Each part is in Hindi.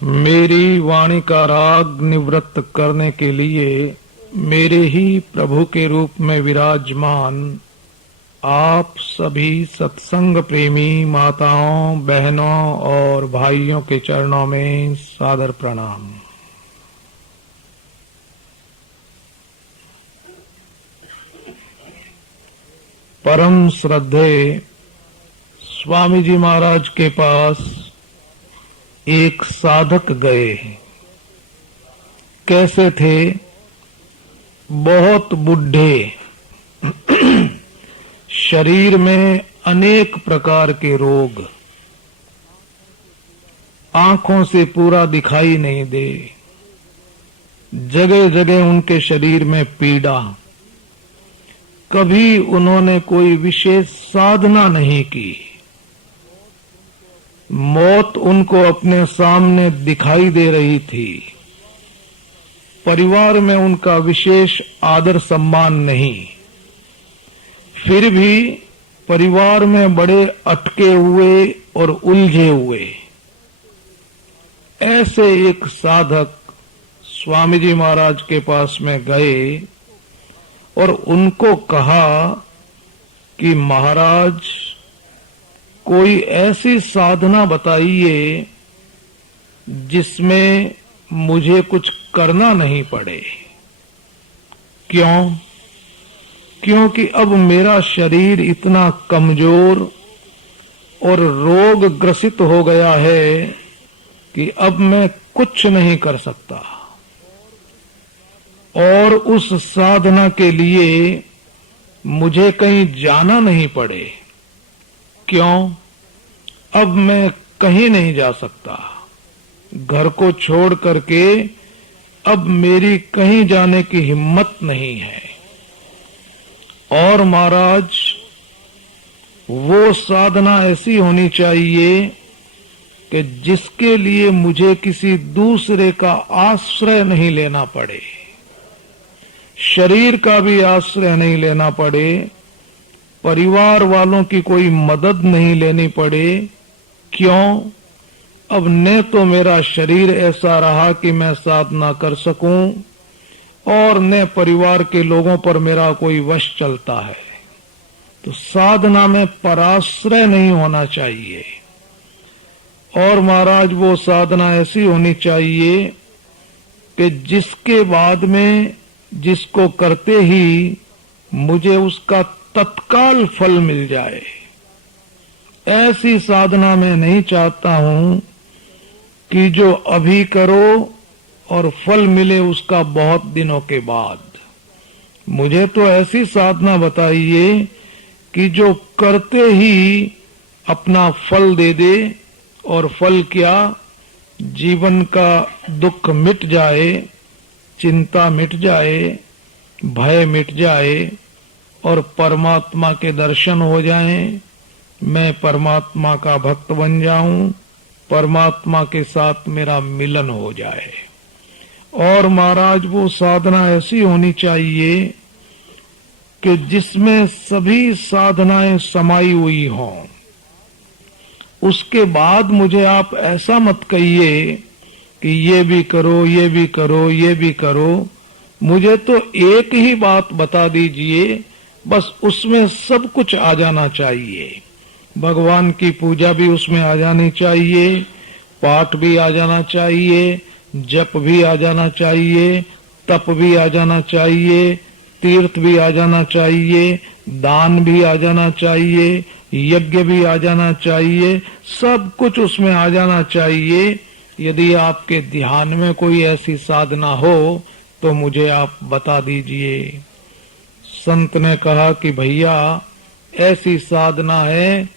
मेरी वाणी का राग निवृत्त करने के लिए मेरे ही प्रभु के रूप में विराजमान आप सभी सत्संग प्रेमी माताओं, बहनों और भाइयों के चरणों में सादर प्रणाम। परम श्रद्धेय स्वामी जी महाराज के पास एक साधक गए। कैसे थे? बहुत बुढ़े, शरीर में अनेक प्रकार के रोग, आंखों से पूरा दिखाई नहीं दे, जगह जगह उनके शरीर में पीड़ा। कभी उन्होंने कोई विशेष साधना नहीं की। मौत उनको अपने सामने दिखाई दे रही थी। परिवार में उनका विशेष आदर सम्मान नहीं, फिर भी परिवार में बड़े अटके हुए और उलझे हुए ऐसे एक साधक स्वामी जी महाराज के पास में गए और उनको कहा कि महाराज, कोई ऐसी साधना बताइए जिसमें मुझे कुछ करना नहीं पड़े। क्यों? क्योंकि अब मेरा शरीर इतना कमजोर और रोग ग्रसित हो गया है कि अब मैं कुछ नहीं कर सकता, और उस साधना के लिए मुझे कहीं जाना नहीं पड़े। क्यों? अब मैं कहीं नहीं जा सकता। घर को छोड़ करके अब मेरी कहीं जाने की हिम्मत नहीं है। और महाराज, वो साधना ऐसी होनी चाहिए कि जिसके लिए मुझे किसी दूसरे का आश्रय नहीं लेना पड़े, शरीर का भी आश्रय नहीं लेना पड़े, परिवार वालों की कोई मदद नहीं लेनी पड़े। क्यों? अब न तो मेरा शरीर ऐसा रहा कि मैं साधना कर सकूं, और न परिवार के लोगों पर मेरा कोई वश चलता है। तो साधना में पराश्रय नहीं होना चाहिए। और महाराज, वो साधना ऐसी होनी चाहिए कि जिसके बाद में, जिसको करते ही मुझे उसका तत्काल फल मिल जाए। ऐसी साधना मैं नहीं चाहता हूं कि जो अभी करो और फल मिले उसका बहुत दिनों के बाद। मुझे तो ऐसी साधना बताइए कि जो करते ही अपना फल दे दे, और फल क्या? जीवन का दुख मिट जाए, चिंता मिट जाए, भय मिट जाए, और परमात्मा के दर्शन हो जाएं। मैं परमात्मा का भक्त बन जाऊं, परमात्मा के साथ मेरा मिलन हो जाए। और महाराज, वो साधना ऐसी होनी चाहिए कि जिसमें सभी साधनाएं समाई हुई हों। उसके बाद मुझे आप ऐसा मत कहिए कि ये भी करो, ये भी करो, ये भी करो। मुझे तो एक ही बात बता दीजिए, बस उसमें सब कुछ आ जाना चाहिए। भगवान की पूजा भी उसमें आ जानी चाहिए, पाठ भी आ जाना चाहिए, जप भी आ जाना चाहिए, तप भी आ जाना चाहिए, तीर्थ भी आ जाना चाहिए, दान भी आ जाना चाहिए, यज्ञ भी आ जाना चाहिए, सब कुछ उसमें आ जाना चाहिए। यदि आपके ध्यान में कोई ऐसी साधना हो तो मुझे आप बता दीजिए। संत ने कहा कि भैया, ऐसी साधना है,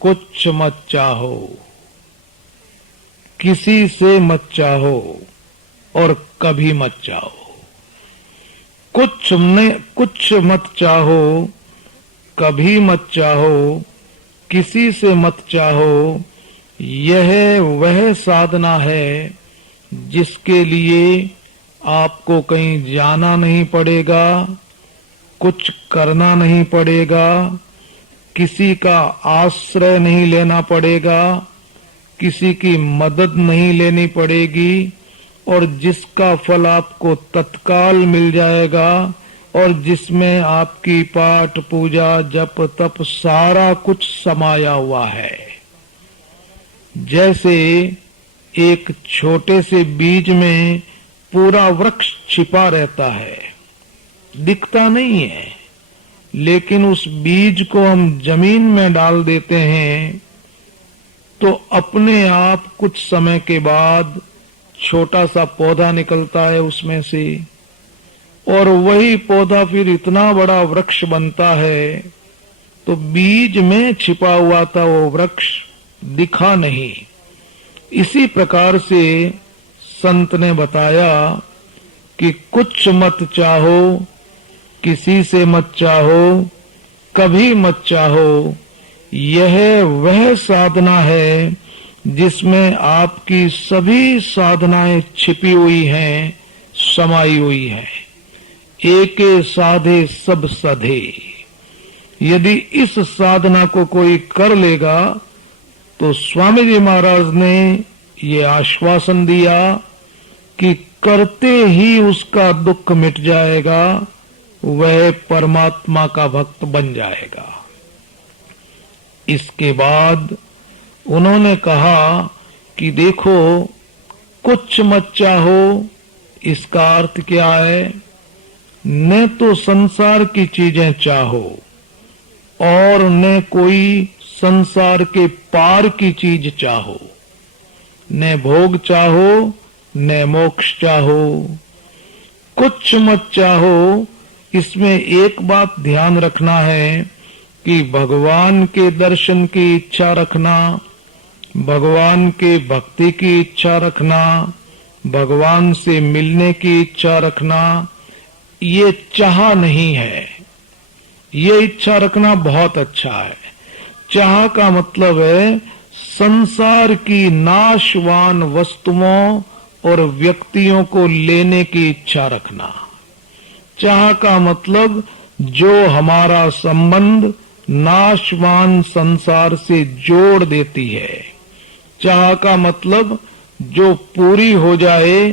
कुछ मत चाहो, किसी से मत चाहो, और कभी मत चाहो। कुछ मत चाहो, कभी मत चाहो, किसी से मत चाहो। यह वह साधना है जिसके लिए आपको कहीं जाना नहीं पड़ेगा, कुछ करना नहीं पड़ेगा, किसी का आश्रय नहीं लेना पड़ेगा, किसी की मदद नहीं लेनी पड़ेगी और जिसका फल आपको तत्काल मिल जाएगा और जिसमें आपकी पाठ पूजा जप तप सारा कुछ समाया हुआ है। जैसे एक छोटे से बीज में पूरा वृक्ष छिपा रहता है, दिखता नहीं है, लेकिन उस बीज को हम जमीन में डाल देते हैं तो अपने आप कुछ समय के बाद छोटा सा पौधा निकलता है उसमें से, और वही पौधा फिर इतना बड़ा वृक्ष बनता है। तो बीज में छिपा हुआ था वो वृक्ष दिखा नहीं। इसी प्रकार से संत ने बताया कि कुछ मत चाहो, किसी से मत चाहो, कभी मत चाहो, यह वह साधना है जिसमें आपकी सभी साधनाएं छिपी हुई हैं, समाई हुई हैं। एके साधे सब सधे। यदि इस साधना को कोई कर लेगा तो स्वामी जी महाराज ने ये आश्वासन दिया कि करते ही उसका दुख मिट जाएगा, वह परमात्मा का भक्त बन जाएगा। इसके बाद उन्होंने कहा कि देखो, कुछ मत चाहो, इसका अर्थ क्या है? न तो संसार की चीजें चाहो और न कोई संसार के पार की चीज चाहो, न भोग चाहो न मोक्ष चाहो। कुछ मत चाहो, इसमें एक बात ध्यान रखना है कि भगवान के दर्शन की इच्छा रखना, भगवान के भक्ति की इच्छा रखना, भगवान से मिलने की इच्छा रखना, ये चाह नहीं है। ये इच्छा रखना बहुत अच्छा है। चाह का मतलब है संसार की नाशवान वस्तुओं और व्यक्तियों को लेने की इच्छा रखना। चाह का मतलब जो हमारा संबंध नाशवान संसार से जोड़ देती है। चाह का मतलब जो पूरी हो जाए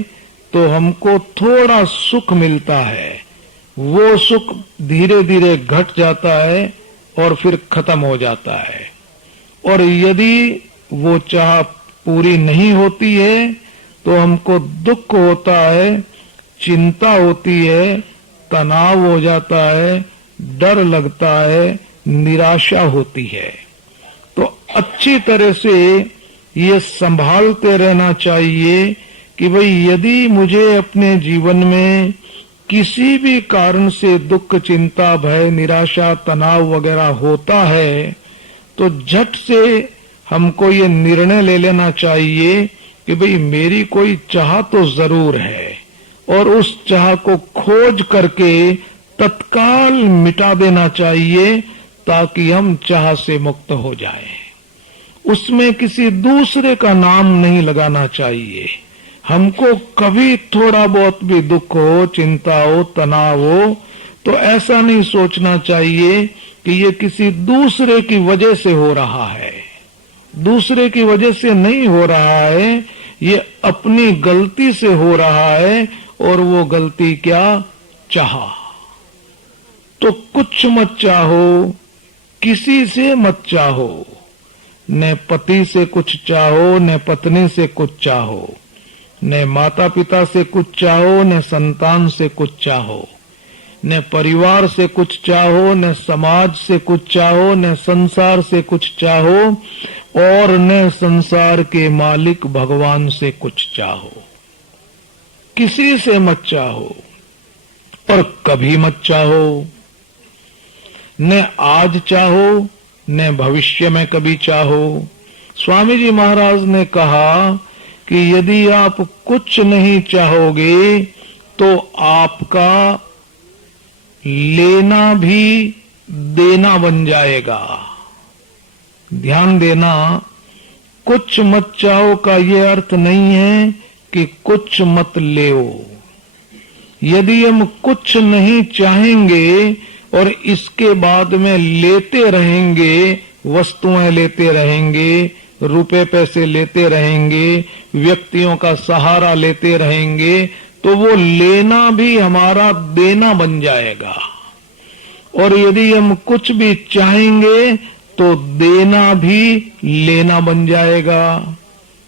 तो हमको थोड़ा सुख मिलता है, वो सुख धीरे धीरे घट जाता है और फिर खत्म हो जाता है। और यदि वो चाह पूरी नहीं होती है तो हमको दुख होता है, चिंता होती है, तनाव हो जाता है, डर लगता है, निराशा होती है। तो अच्छी तरह से ये संभालते रहना चाहिए कि भाई यदि मुझे अपने जीवन में किसी भी कारण से दुख, चिंता, भय, निराशा, तनाव वगैरह होता है तो झट से हमको ये निर्णय ले लेना चाहिए कि भाई मेरी कोई चाह तो जरूर है और उस चाह को खोज करके तत्काल मिटा देना चाहिए ताकि हम चाह से मुक्त हो जाएं। उसमें किसी दूसरे का नाम नहीं लगाना चाहिए। हमको कभी थोड़ा बहुत भी दुख हो, चिंता हो, तनाव हो तो ऐसा नहीं सोचना चाहिए कि ये किसी दूसरे की वजह से हो रहा है। दूसरे की वजह से नहीं हो रहा है, ये अपनी गलती से हो रहा है। और वो गलती क्या? चाह। तो कुछ मत चाहो, किसी से मत चाहो, न पति से कुछ चाहो, न पत्नी से कुछ चाहो, न माता पिता से कुछ चाहो, न संतान से कुछ चाहो, न परिवार से कुछ चाहो, न समाज से कुछ चाहो, न संसार से कुछ चाहो और न संसार के मालिक भगवान से कुछ चाहो। किसी से मत चाहो और कभी मत चाहो। न आज चाहो न भविष्य में कभी चाहो। स्वामी जी महाराज ने कहा कि यदि आप कुछ नहीं चाहोगे तो आपका लेना भी देना बन जाएगा। ध्यान देना, कुछ मत चाहो का ये अर्थ नहीं है कि कुछ मत लेओ। यदि हम कुछ नहीं चाहेंगे और इसके बाद में लेते रहेंगे, वस्तुएं लेते रहेंगे, रुपए पैसे लेते रहेंगे, व्यक्तियों का सहारा लेते रहेंगे, तो वो लेना भी हमारा देना बन जाएगा। और यदि हम कुछ भी चाहेंगे तो देना भी लेना बन जाएगा।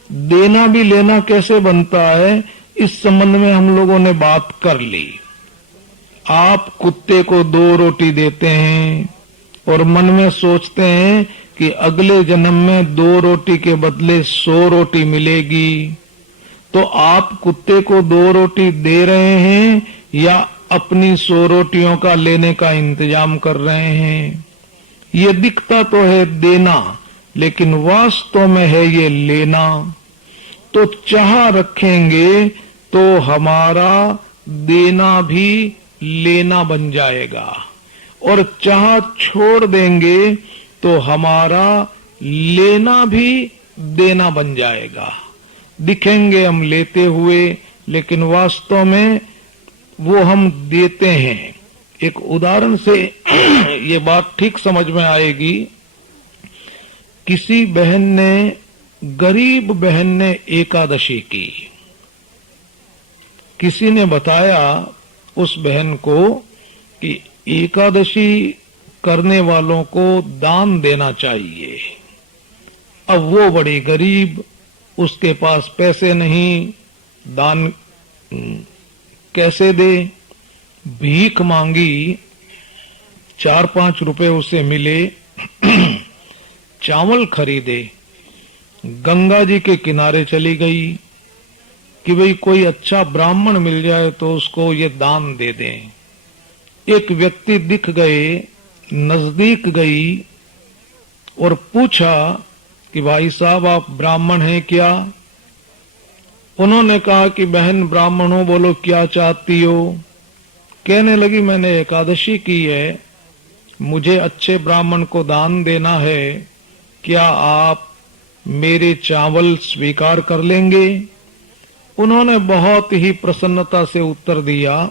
देना भी लेना कैसे बनता है, इस संबंध में हम लोगों ने बात कर ली। आप कुत्ते को 2 रोटी देते हैं और मन में सोचते हैं कि अगले जन्म में 2 रोटी के बदले 100 रोटी मिलेगी, तो आप कुत्ते को 2 रोटी दे रहे हैं या अपनी 100 रोटियों का लेने का इंतजाम कर रहे हैं। ये दिखता तो है देना, लेकिन वास्तव में है ये लेना। तो चाह रखेंगे तो हमारा देना भी लेना बन जाएगा, और चाह छोड़ देंगे तो हमारा लेना भी देना बन जाएगा। दिखेंगे हम लेते हुए, लेकिन वास्तव में वो हम देते हैं। एक उदाहरण से ये बात ठीक समझ में आएगी। किसी बहन ने, गरीब बहन ने एकादशी की। किसी ने बताया उस बहन को कि एकादशी करने वालों को दान देना चाहिए। अब वो बड़ी गरीब, उसके पास पैसे नहीं, दान कैसे दे। भीख मांगी, 4-5 रुपए उसे मिले, चावल खरीदे, गंगा जी के किनारे चली गई कि भाई कोई अच्छा ब्राह्मण मिल जाए तो उसको ये दान दे दें। एक व्यक्ति दिख गए, नजदीक गई और पूछा कि भाई साहब आप ब्राह्मण हैं क्या? उन्होंने कहा कि बहन ब्राह्मण हो, बोलो क्या चाहती हो? कहने लगी मैंने एकादशी की है, मुझे अच्छे ब्राह्मण को दान देना है, क्या आप मेरे चावल स्वीकार कर लेंगे? उन्होंने बहुत ही प्रसन्नता से उत्तर दिया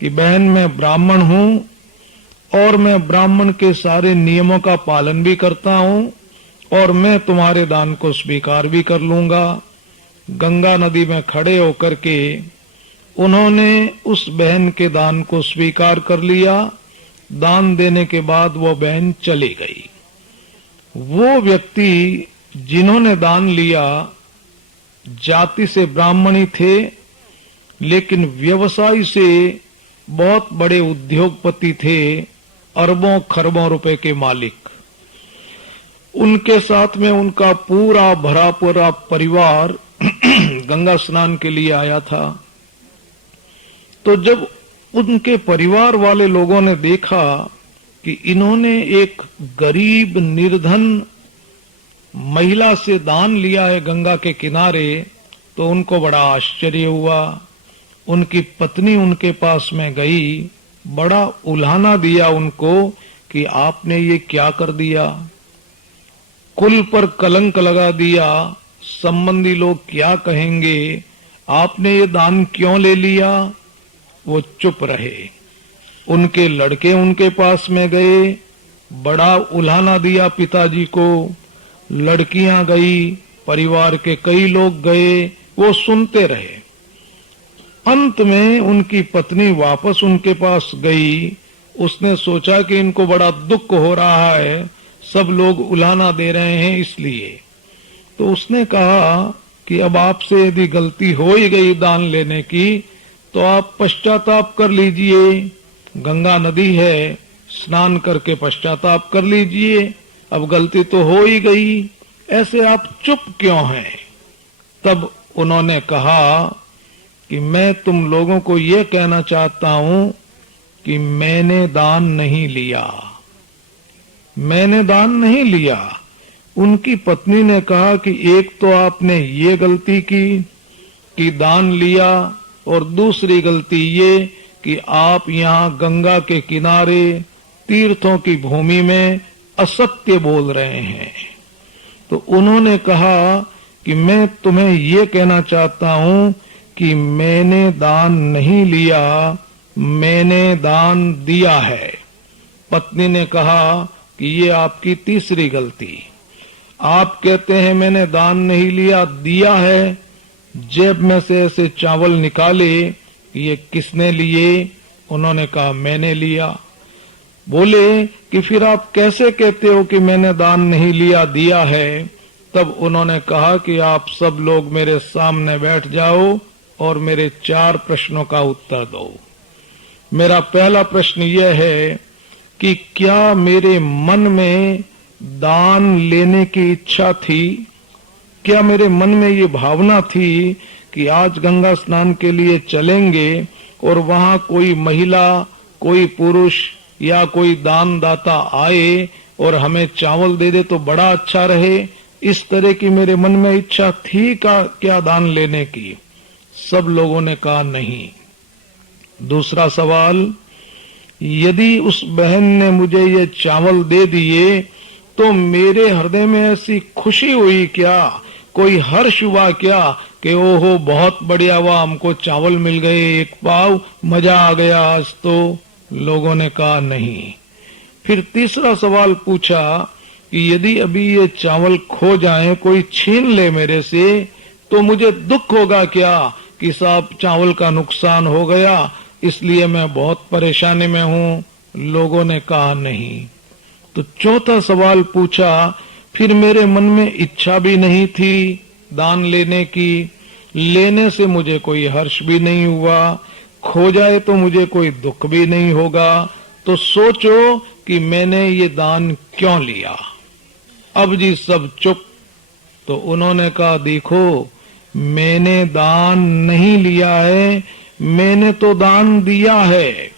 कि बहन मैं ब्राह्मण हूं और मैं ब्राह्मण के सारे नियमों का पालन भी करता हूं और मैं तुम्हारे दान को स्वीकार भी कर लूंगा। गंगा नदी में खड़े होकर के उन्होंने उस बहन के दान को स्वीकार कर लिया। दान देने के बाद वो बहन चली गई। वो व्यक्ति जिन्होंने दान लिया जाति से ब्राह्मण ही थे, लेकिन व्यवसाय से बहुत बड़े उद्योगपति थे, अरबों खरबों रुपए के मालिक। उनके साथ में उनका पूरा भरा पूरा परिवार गंगा स्नान के लिए आया था। तो जब उनके परिवार वाले लोगों ने देखा कि इन्होंने एक गरीब निर्धन महिला से दान लिया है गंगा के किनारे, तो उनको बड़ा आश्चर्य हुआ। उनकी पत्नी उनके पास में गई, बड़ा उल्हाना दिया उनको कि आपने ये क्या कर दिया, कुल पर कलंक लगा दिया, संबंधी लोग क्या कहेंगे, आपने ये दान क्यों ले लिया? वो चुप रहे। उनके लड़के उनके पास में गए, बड़ा उल्हाना दिया पिताजी को, लड़कियां गई, परिवार के कई लोग गए, वो सुनते रहे। अंत में उनकी पत्नी वापस उनके पास गई। उसने सोचा कि इनको बड़ा दुख हो रहा है, सब लोग उल्हाना दे रहे हैं इसलिए। तो उसने कहा कि अब आपसे यदि गलती हो ही गई दान लेने की तो आप पश्चाताप कर लीजिए, गंगा नदी है, स्नान करके पश्चाताप कर लीजिए, अब गलती तो हो ही गई, ऐसे आप चुप क्यों हैं? तब उन्होंने कहा कि मैं तुम लोगों को ये कहना चाहता हूं कि मैंने दान नहीं लिया, मैंने दान नहीं लिया। उनकी पत्नी ने कहा कि एक तो आपने ये गलती की कि दान लिया, और दूसरी गलती ये कि आप यहाँ गंगा के किनारे तीर्थों की भूमि में असत्य बोल रहे हैं। तो उन्होंने कहा कि मैं तुम्हें ये कहना चाहता हूं कि मैंने दान नहीं लिया, मैंने दान दिया है। पत्नी ने कहा कि ये आपकी तीसरी गलती। आप कहते हैं मैंने दान नहीं लिया, दिया है। जेब में से ऐसे चावल निकाले, ये किसने लिए? उन्होंने कहा मैंने लिया। बोले कि फिर आप कैसे कहते हो कि मैंने दान नहीं लिया, दिया है? तब उन्होंने कहा कि आप सब लोग मेरे सामने बैठ जाओ और मेरे 4 प्रश्नों का उत्तर दो। मेरा पहला प्रश्न यह है कि क्या मेरे मन में दान लेने की इच्छा थी? क्या मेरे मन में ये भावना थी कि आज गंगा स्नान के लिए चलेंगे और वहां कोई महिला, कोई पुरुष या कोई दान दाता आए और हमें चावल दे दे तो बड़ा अच्छा रहे? इस तरह की मेरे मन में इच्छा थी क्या दान लेने की? सब लोगों ने कहा नहीं। दूसरा सवाल, यदि उस बहन ने मुझे ये चावल दे दिए तो मेरे हृदय में ऐसी खुशी हुई क्या, कोई हर्ष हुआ क्या कि ओहो बहुत बढ़िया हुआ, हमको चावल मिल गए 1 पाव, मजा आ गया आज तो? लोगों ने कहा नहीं। फिर तीसरा सवाल पूछा कि यदि अभी ये चावल खो जाए, कोई छीन ले मेरे से, तो मुझे दुख होगा क्या कि साहब चावल का नुकसान हो गया, इसलिए मैं बहुत परेशानी में हूं? लोगों ने कहा नहीं। तो चौथा सवाल पूछा, फिर मेरे मन में इच्छा भी नहीं थी दान लेने की, लेने से मुझे कोई हर्ष भी नहीं हुआ, खो जाए तो मुझे कोई दुख भी नहीं होगा, तो सोचो कि मैंने ये दान क्यों लिया? अब जी सब चुप। तो उन्होंने कहा देखो, मैंने दान नहीं लिया है, मैंने तो दान दिया है।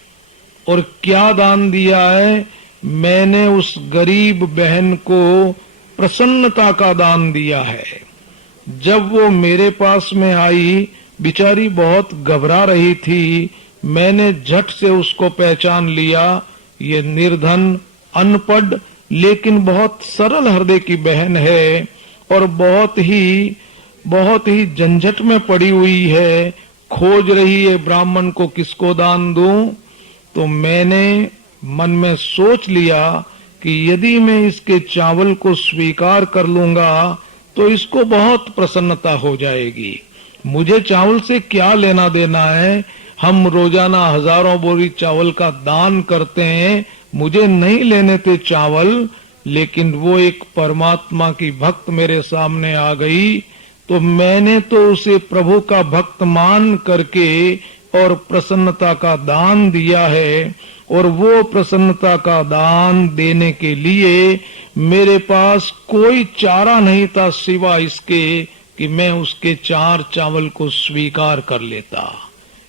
और क्या दान दिया है? मैंने उस गरीब बहन को प्रसन्नता का दान दिया है। जब वो मेरे पास में आई, बेचारी बहुत घबरा रही थी, मैंने झट से उसको पहचान लिया, ये निर्धन, अनपढ़ लेकिन बहुत सरल हृदय की बहन है और बहुत ही झंझट में पड़ी हुई है, खोज रही है ब्राह्मण को किसको दान दूं। तो मैंने मन में सोच लिया कि यदि मैं इसके चावल को स्वीकार कर लूंगा तो इसको बहुत प्रसन्नता हो जाएगी। मुझे चावल से क्या लेना देना है? हम रोजाना हजारों बोरी चावल का दान करते हैं, मुझे नहीं लेने थे चावल। लेकिन वो एक परमात्मा की भक्त मेरे सामने आ गई, तो मैंने तो उसे प्रभु का भक्त मान करके और प्रसन्नता का दान दिया है। और वो प्रसन्नता का दान देने के लिए मेरे पास कोई चारा नहीं था सिवा इसके कि मैं उसके 4 चावल को स्वीकार कर लेता।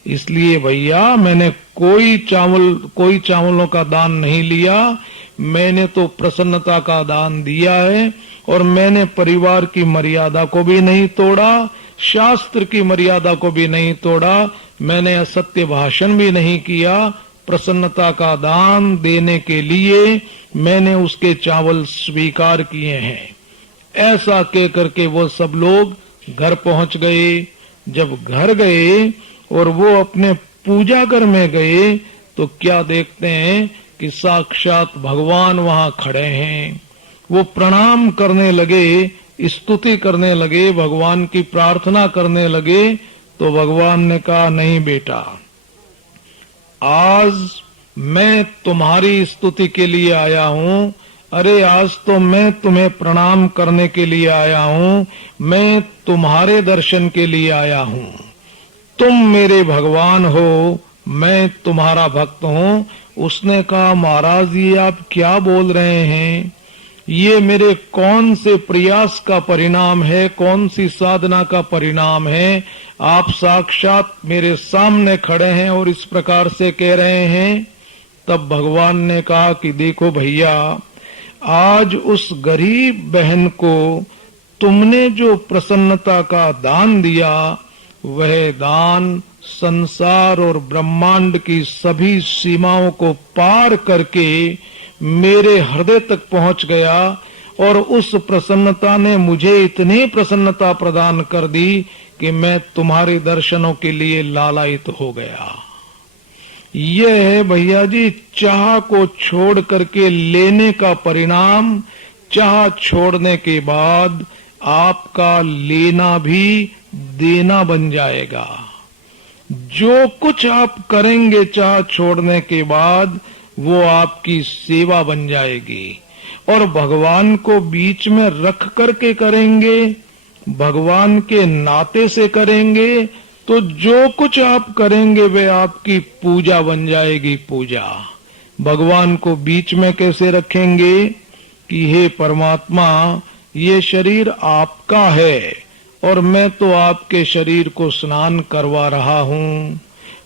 इसलिए भैया मैंने कोई चावलों का दान नहीं लिया, मैंने तो प्रसन्नता का दान दिया है। और मैंने परिवार की मर्यादा को भी नहीं तोड़ा, शास्त्र की मर्यादा को भी नहीं तोड़ा, मैंने असत्य भाषण भी नहीं किया। प्रसन्नता का दान देने के लिए मैंने उसके चावल स्वीकार किए हैं। ऐसा कह करके वो सब लोग घर पहुंच गए। जब घर गए और वो अपने पूजा घर में गए तो क्या देखते हैं कि साक्षात भगवान वहां खड़े हैं। वो प्रणाम करने लगे, स्तुति करने लगे, भगवान की प्रार्थना करने लगे। तो भगवान ने कहा नहीं बेटा, आज मैं तुम्हारी स्तुति के लिए आया हूँ। अरे आज तो मैं तुम्हें प्रणाम करने के लिए आया हूँ, मैं तुम्हारे दर्शन के लिए आया हूँ। तुम मेरे भगवान हो, मैं तुम्हारा भक्त हूँ। उसने कहा महाराज ये आप क्या बोल रहे हैं? ये मेरे कौन से प्रयास का परिणाम है, कौन सी साधना का परिणाम है? आप साक्षात मेरे सामने खड़े हैं और इस प्रकार से कह रहे हैं। तब भगवान ने कहा कि देखो भैया, आज उस गरीब बहन को तुमने जो प्रसन्नता का दान दिया, वह दान संसार और ब्रह्मांड की सभी सीमाओं को पार करके मेरे हृदय तक पहुंच गया। और उस प्रसन्नता ने मुझे इतनी प्रसन्नता प्रदान कर दी कि मैं तुम्हारे दर्शनों के लिए लालायित हो गया। यह है भैया जी चाह को छोड़ करके लेने का परिणाम, चाह छोड़ने के बाद आपका लेना भी देना बन जाएगा। जो कुछ आप करेंगे चाह छोड़ने के बाद वो आपकी सेवा बन जाएगी। और भगवान को बीच में रख करके करेंगे, भगवान के नाते से करेंगे, तो जो कुछ आप करेंगे वे आपकी पूजा बन जाएगी। पूजा भगवान को बीच में कैसे रखेंगे कि हे परमात्मा, ये शरीर आपका है और मैं तो आपके शरीर को स्नान करवा रहा हूँ,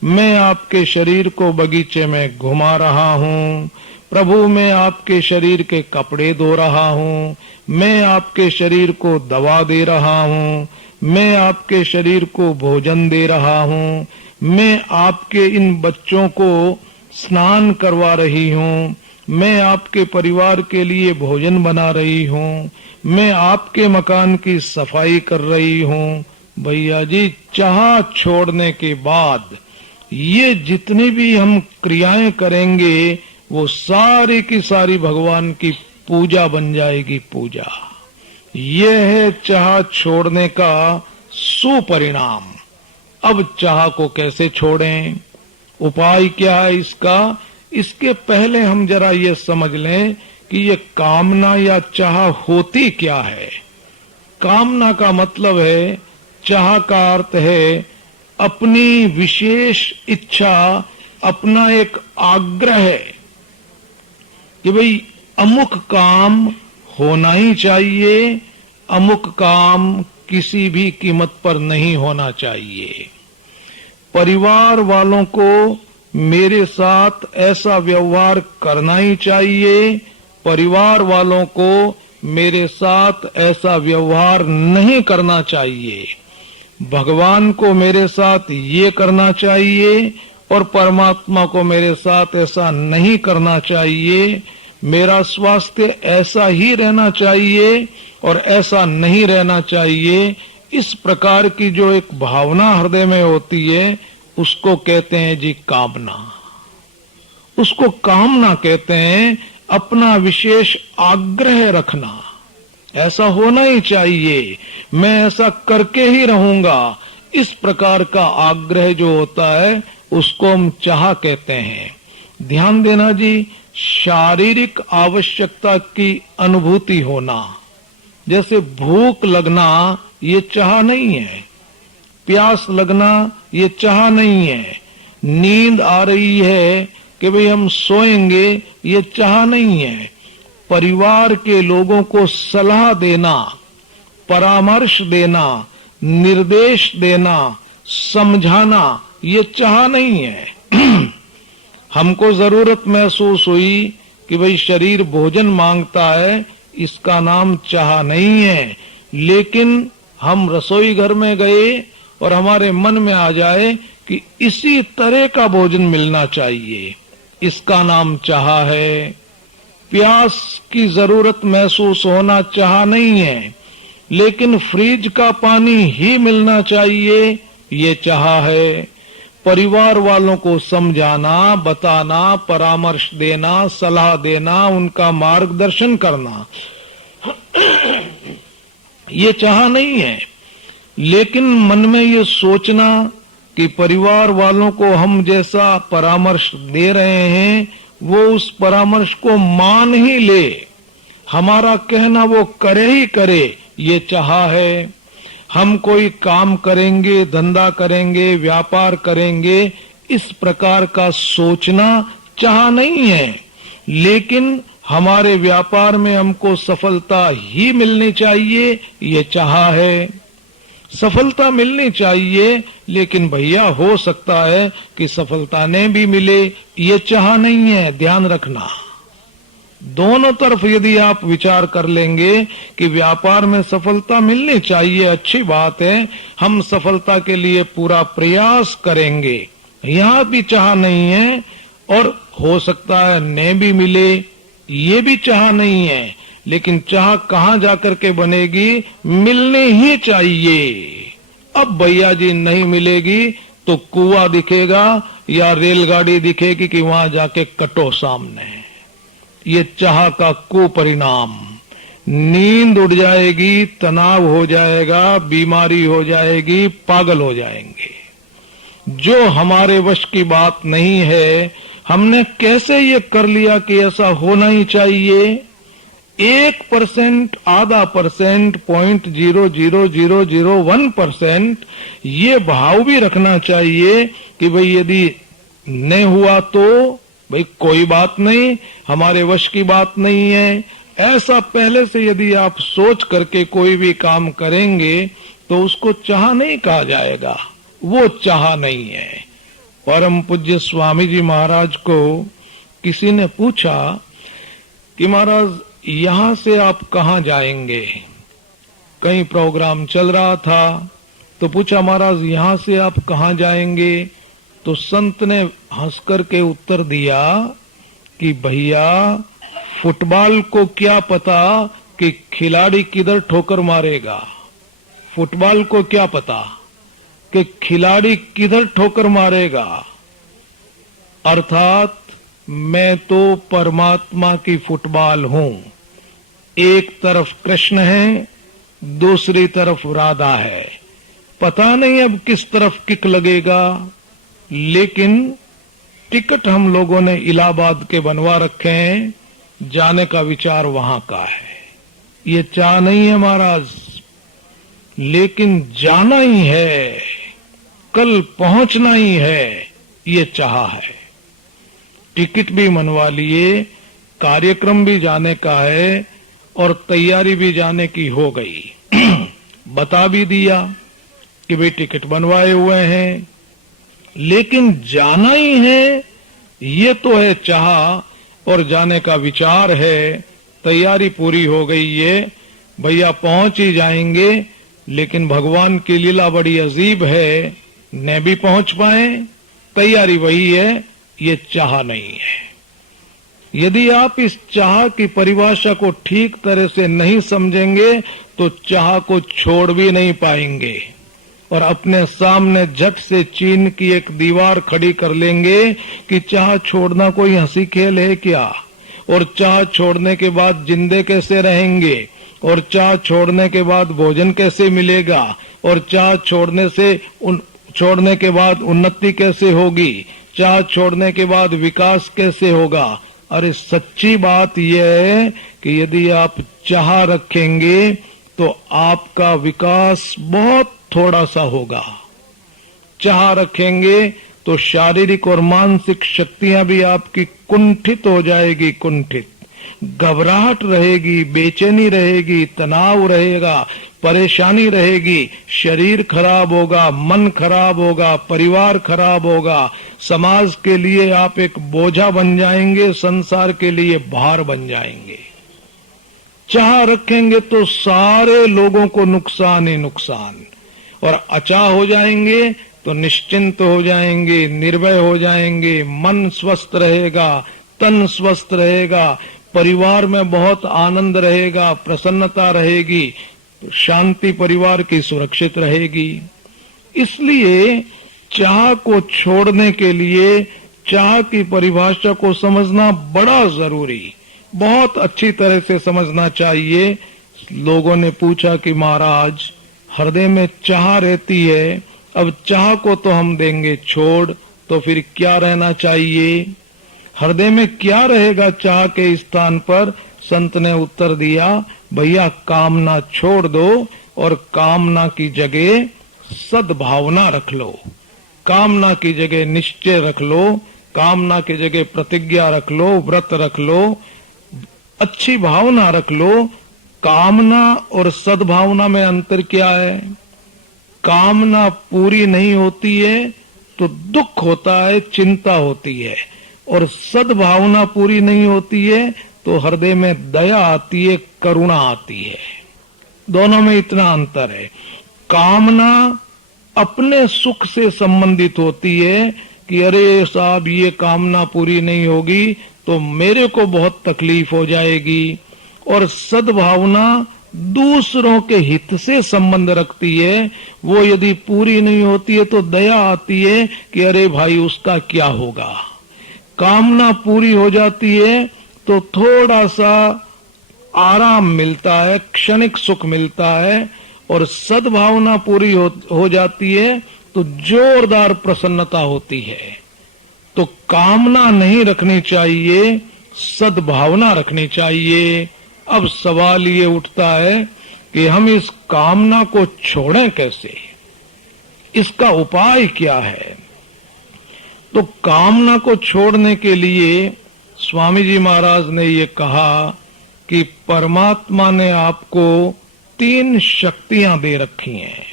मैं आपके शरीर को बगीचे में घुमा रहा हूँ, प्रभु मैं आपके शरीर के कपड़े धो रहा हूँ, मैं आपके शरीर को दवा दे रहा हूँ, मैं आपके शरीर को भोजन दे रहा हूँ, मैं आपके इन बच्चों को स्नान करवा रही हूँ, मैं आपके परिवार के लिए भोजन बना रही हूँ, मैं आपके मकान की सफाई कर रही हूँ। भैया जी, चाह छोड़ने के बाद ये जितनी भी हम क्रियाएं करेंगे वो सारी की सारी भगवान की पूजा बन जाएगी। पूजा ये है चाह छोड़ने का सुपरिणाम। अब चाह को कैसे छोड़ें, उपाय क्या है इसका? इसके पहले हम जरा ये समझ लें कि ये कामना या चाह होती क्या है। कामना का मतलब है, चाह का अर्थ है अपनी विशेष इच्छा, अपना एक आग्रह है कि भाई अमुक काम होना ही चाहिए, अमुक काम किसी भी कीमत पर नहीं होना चाहिए। परिवार वालों को मेरे साथ ऐसा व्यवहार करना ही चाहिए, परिवार वालों को मेरे साथ ऐसा व्यवहार नहीं करना चाहिए। भगवान को मेरे साथ ये करना चाहिए और परमात्मा को मेरे साथ ऐसा नहीं करना चाहिए। मेरा स्वास्थ्य ऐसा ही रहना चाहिए और ऐसा नहीं रहना चाहिए। इस प्रकार की जो एक भावना हृदय में होती है उसको कहते हैं जी कामना। उसको कामना कहते हैं अपना विशेष आग्रह रखना। ऐसा होना ही चाहिए, मैं ऐसा करके ही रहूंगा। इस प्रकार का आग्रह जो होता है उसको हम चाह कहते हैं। ध्यान देना जी, शारीरिक आवश्यकता की अनुभूति होना, जैसे भूख लगना ये चाह नहीं है, प्यास लगना ये चाह नहीं है, नींद आ रही है कि भाई हम सोएंगे ये चाह नहीं है, परिवार के लोगों को सलाह देना, परामर्श देना, निर्देश देना, समझाना ये चाह नहीं है। हमको जरूरत महसूस हुई कि भाई शरीर भोजन मांगता है, इसका नाम चाह नहीं है। लेकिन हम रसोई घर में गए और हमारे मन में आ जाए कि इसी तरह का भोजन मिलना चाहिए, इसका नाम चाह है। प्यास की जरूरत महसूस होना चाह नहीं है, लेकिन फ्रिज का पानी ही मिलना चाहिए, ये चाह है। परिवार वालों को समझाना, बताना, परामर्श देना, सलाह देना, उनका मार्गदर्शन करना ये चाह नहीं है। लेकिन मन में ये सोचना कि परिवार वालों को हम जैसा परामर्श दे रहे हैं वो उस परामर्श को मान ही ले, हमारा कहना वो करे ही करे, ये चाह है। हम कोई काम करेंगे, धंधा करेंगे, व्यापार करेंगे, इस प्रकार का सोचना चाह नहीं है। लेकिन हमारे व्यापार में हमको सफलता ही मिलनी चाहिए, ये चाह है। सफलता मिलनी चाहिए, लेकिन भैया हो सकता है कि सफलता नहीं भी मिले, ये चाह नहीं है। ध्यान रखना, दोनों तरफ यदि आप विचार कर लेंगे कि व्यापार में सफलता मिलनी चाहिए, अच्छी बात है, हम सफलता के लिए पूरा प्रयास करेंगे, यहाँ भी चाह नहीं है। और हो सकता है नहीं भी मिले, ये भी चाह नहीं है। लेकिन चाह कहाँ जाकर के बनेगी? मिलनी ही चाहिए। अब भैया जी नहीं मिलेगी तो कुआं दिखेगा या रेलगाड़ी दिखेगी कि वहां जाके कटो सामने। ये चाह का कुपरिणाम। नींद उड़ जाएगी, तनाव हो जाएगा, बीमारी हो जाएगी, पागल हो जाएंगे। जो हमारे वश की बात नहीं है, हमने कैसे ये कर लिया कि ऐसा होना ही चाहिए। 1%, आधा परसेंट, 0.00001% ये भाव भी रखना चाहिए कि भाई यदि नहीं हुआ तो भाई कोई बात नहीं, हमारे वश की बात नहीं है। ऐसा पहले से यदि आप सोच करके कोई भी काम करेंगे तो उसको चाह नहीं कहा जाएगा, वो चाह नहीं है। परम पूज्य स्वामी जी महाराज को किसी ने पूछा कि महाराज यहां से आप कहां जाएंगे। कहीं प्रोग्राम चल रहा था तो पूछा महाराज यहां से आप कहां जाएंगे। तो संत ने हंसकर के उत्तर दिया कि भैया फुटबॉल को क्या पता कि खिलाड़ी किधर ठोकर मारेगा। फुटबॉल को क्या पता कि खिलाड़ी किधर ठोकर मारेगा। अर्थात मैं तो परमात्मा की फुटबॉल हूं। एक तरफ कृष्ण है, दूसरी तरफ राधा है। पता नहीं अब किस तरफ किक लगेगा, लेकिन टिकट हम लोगों ने इलाहाबाद के बनवा रखे हैं, जाने का विचार वहां का है। ये चाह नहीं है महाराज, लेकिन जाना ही है, कल पहुंचना ही है, ये चाह है। टिकट भी मनवा लिए, कार्यक्रम भी जाने का है और तैयारी भी जाने की हो गई। बता भी दिया कि भाई टिकट बनवाए हुए हैं, लेकिन जाना ही है, ये तो है चाह और जाने का विचार है। तैयारी पूरी हो गई है, भैया पहुंच ही जाएंगे, लेकिन भगवान की लीला बड़ी अजीब है, न भी पहुंच पाए। तैयारी वही है, ये चाह नहीं है। यदि आप इस चाह की परिभाषा को ठीक तरह से नहीं समझेंगे तो चाह को छोड़ भी नहीं पाएंगे और अपने सामने झट से चीन की एक दीवार खड़ी कर लेंगे कि चाह छोड़ना कोई हंसी खेल है क्या, और चाह छोड़ने के बाद जिंदे कैसे रहेंगे, और चाह छोड़ने के बाद भोजन कैसे मिलेगा, और चाह छोड़ने के बाद उन्नति कैसे होगी, चाह छोड़ने के बाद विकास कैसे होगा। अरे सच्ची बात यह है कि यदि आप चाह रखेंगे तो आपका विकास बहुत थोड़ा सा होगा। चाह रखेंगे तो शारीरिक और मानसिक शक्तियां भी आपकी कुंठित हो जाएगी, कुंठित। घबराहट रहेगी, बेचैनी रहेगी, तनाव रहेगा, परेशानी रहेगी, शरीर खराब होगा, मन खराब होगा, परिवार खराब होगा, समाज के लिए आप एक बोझा बन जाएंगे, संसार के लिए भार बन जाएंगे। चाह रखेंगे तो सारे लोगों को नुकसान ही नुकसान, और अचाह हो जाएंगे तो निश्चिंत हो जाएंगे, निर्भय हो जाएंगे, मन स्वस्थ रहेगा, तन स्वस्थ रहेगा, परिवार में बहुत आनंद रहेगा, प्रसन्नता रहेगी, शांति परिवार की सुरक्षित रहेगी। इसलिए चाह को छोड़ने के लिए चाह की परिभाषा को समझना बड़ा जरूरी, बहुत अच्छी तरह से समझना चाहिए। लोगों ने पूछा कि महाराज हृदय में चाह रहती है, अब चाह को तो हम देंगे छोड़, तो फिर क्या रहना चाहिए, हृदय में क्या रहेगा चाह के स्थान पर। संत ने उत्तर दिया, भैया कामना छोड़ दो और कामना की जगह सद्भावना रख लो, कामना की जगह निश्चय रख लो, कामना की जगह प्रतिज्ञा रख लो, व्रत रख लो, अच्छी भावना रख लो। कामना और सद्भावना में अंतर क्या है? कामना पूरी नहीं होती है तो दुख होता है, चिंता होती है, और सद्भावना पूरी नहीं होती है तो हृदय में दया आती है, करुणा आती है। दोनों में इतना अंतर है। कामना अपने सुख से संबंधित होती है कि अरे साहब ये कामना पूरी नहीं होगी तो मेरे को बहुत तकलीफ हो जाएगी, और सद्भावना दूसरों के हित से संबंध रखती है। वो यदि पूरी नहीं होती है तो दया आती है कि अरे भाई उसका क्या होगा। कामना पूरी हो जाती है तो थोड़ा सा आराम मिलता है, क्षणिक सुख मिलता है और सद्भावना पूरी हो जाती है तो जोरदार प्रसन्नता होती है। तो कामना नहीं रखनी चाहिए, सद्भावना रखनी चाहिए। अब सवाल ये उठता है कि हम इस कामना को छोड़ें कैसे, इसका उपाय क्या है? तो कामना को छोड़ने के लिए स्वामी जी महाराज ने ये कहा कि परमात्मा ने आपको 3 शक्तियां दे रखी हैं।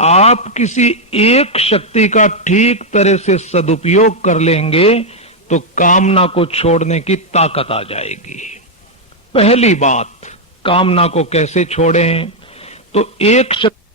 आप किसी एक शक्ति का ठीक तरह से सदुपयोग कर लेंगे तो कामना को छोड़ने की ताकत आ जाएगी। पहली बात, कामना को कैसे छोड़ें? तो एक शक्ति